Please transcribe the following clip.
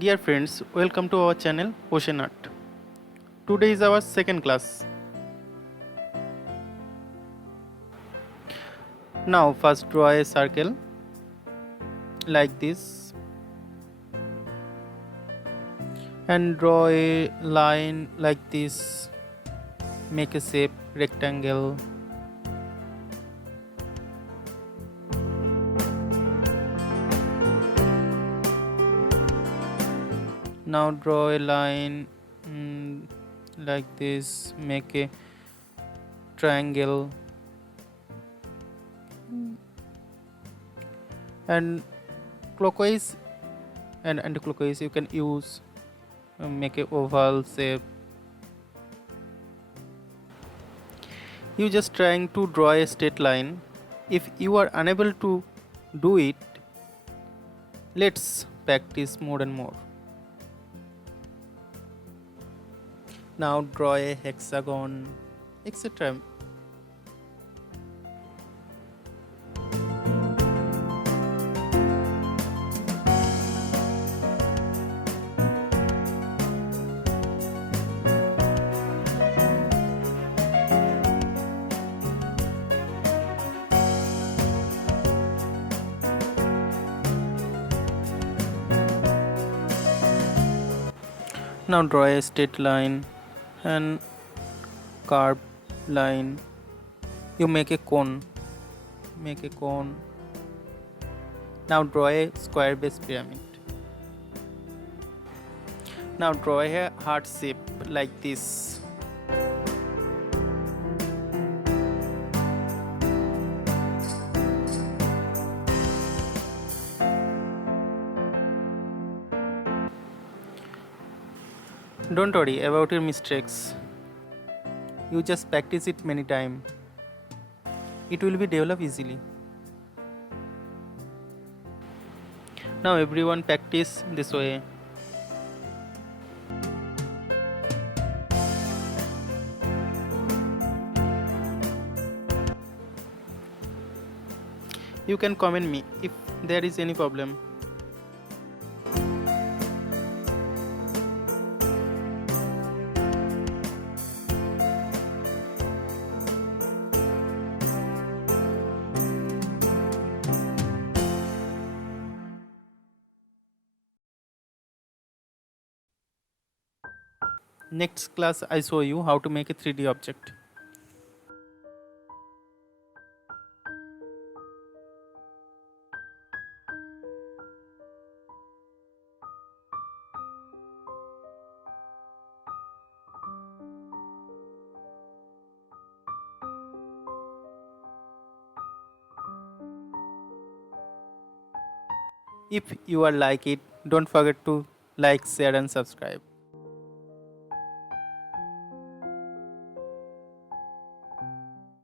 Dear friends, welcome to our channel Ocean Art. Today is our second class. Now first draw a circle like this and draw a line like this. Make a shape rectangle. Now draw a line like this, make a triangle and clockwise and anti-clockwise you can use make a oval shape. You just trying to draw a straight line. If you are unable to do it, let's practice more and more. Now draw a hexagon, etc. Now draw a straight line and curved line. You make a cone. Now draw a square base pyramid. Now draw a heart shape like this. Don't worry about your mistakes. You just practice it many times. It will be developed easily. Now everyone practice this way. You can comment me if there is any problem. Next class I show you how to make a 3D object. If you are like it, don't forget to like, share and subscribe.